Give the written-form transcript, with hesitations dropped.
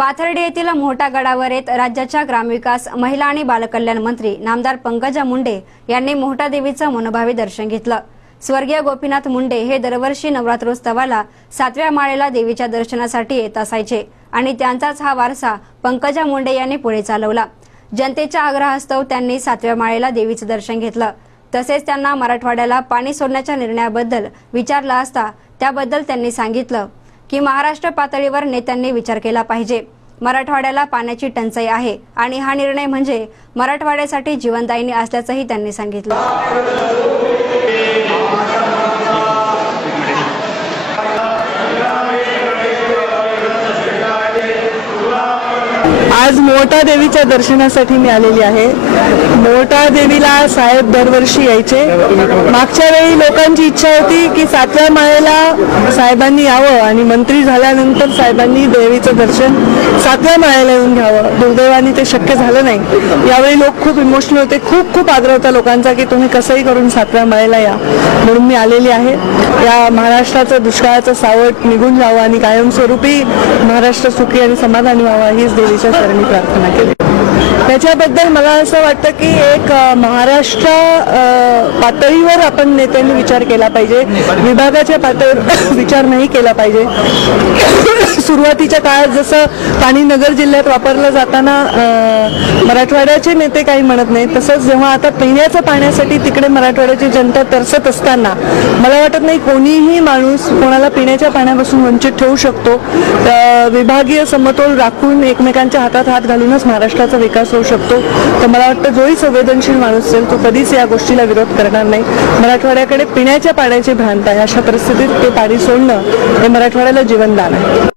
पाथर्डी येथील मोठा गडावर येत राज्याच्या ग्रामविकास, महिला आणि बालकल्याण मंत्री नामदार पंकजा मुंडे यांनी मोहटा देवीचं मनोभावी दर्शन घेतलं। स्वर्गीय गोपीनाथ मुंडे हे दरवर्षी नवरात्रोत्सवाला 7व्या माळेला देवीच्या दर्शनासाठी येत असायचे आणि त्यांचाच हा वारसा पंकजा मुंडे यांनी पुढे चालवला। जनतेच्या आग्रहास्तव त्यांनी 7व्या माळेला देवीचं दर्शन घेतलं। तसेच त्यांना मराठवाड्याला पाणी सोडण्याच्या निर्णयाबद्दल विचारलं असता त्याबद्दल त्यांनी सांगितलं की महाराष्ट्र पातळीवर नेत्यांनी विचार केला पाहिजे। मराठवाड्याला पाण्याची टंचाई आहे आणि हा निर्णय म्हणजे मराठवाड्यासाठी जीवनदायिनी असल्याचंही त्यांनी सांगितलं। आज मोहटा देवीच्या दर्शनासाठी मी आलेली आहे। मोहटा देवीला साहेब दरवर्षी यायचे। मागच्या वेळी लोकांची इच्छा होती की 7व्या माळेला साहेबांनी यावं आणि मंत्री झाल्यानंतर साहेबांनी देवीचं दर्शन 7व्या माळेला येऊन घ्यावं। दुर्दैवाने ते शक्य झालं नाही। यावेळी लोक खूप इमोशनल होते। खूप आग्रह होता लोकांचा की तुम्ही कसंही करून 7व्या माळेला या, म्हणून मी आलेली आहे। या महाराष्ट्राचं दुष्काळाचं सावट निघून जावं आणि कायमस्वरूपी महाराष्ट्र सुखी आणि समाधानी व्हावा हीच देवीच्या चरणी प्रार्थना केली। त्याच्याबद्दल मला असं वाटतं की एक महाराष्ट्र पातळीवर आपण नेत्यांनी विचार केला पाहिजे, विभागाच्या पातळीवर विचार नाही केला पाहिजे। सुरुवातीच्या काळात जसं पाणी नगर जिल्ह्यात वापरलं जाताना मराठवाड्याचे नेते काही म्हणत नाही, तसंच जेव्हा आता पिण्याच्या पाण्यासाठी तिकडे मराठवाड्याची जनता तरसत असताना मला वाटत नाही कोणीही माणूस कोणाला पिण्याच्या पाण्यापासून वंचित ठेवू शकतो। विभागीय समतोल राखून एकमेकांच्या हातात हात घालूनच महाराष्ट्राचा विकास होऊ शकतो। तर मला वाटतं जोही संवेदनशील माणूस असेल तो कधीच या गोष्टीला विरोध करणार नाही। मराठवाड्याकडे पिण्याच्या पाण्याची भ्रांत आहे, अशा परिस्थितीत ते पाणी सोडणं हे मराठवाड्याला जीवनदान आहे।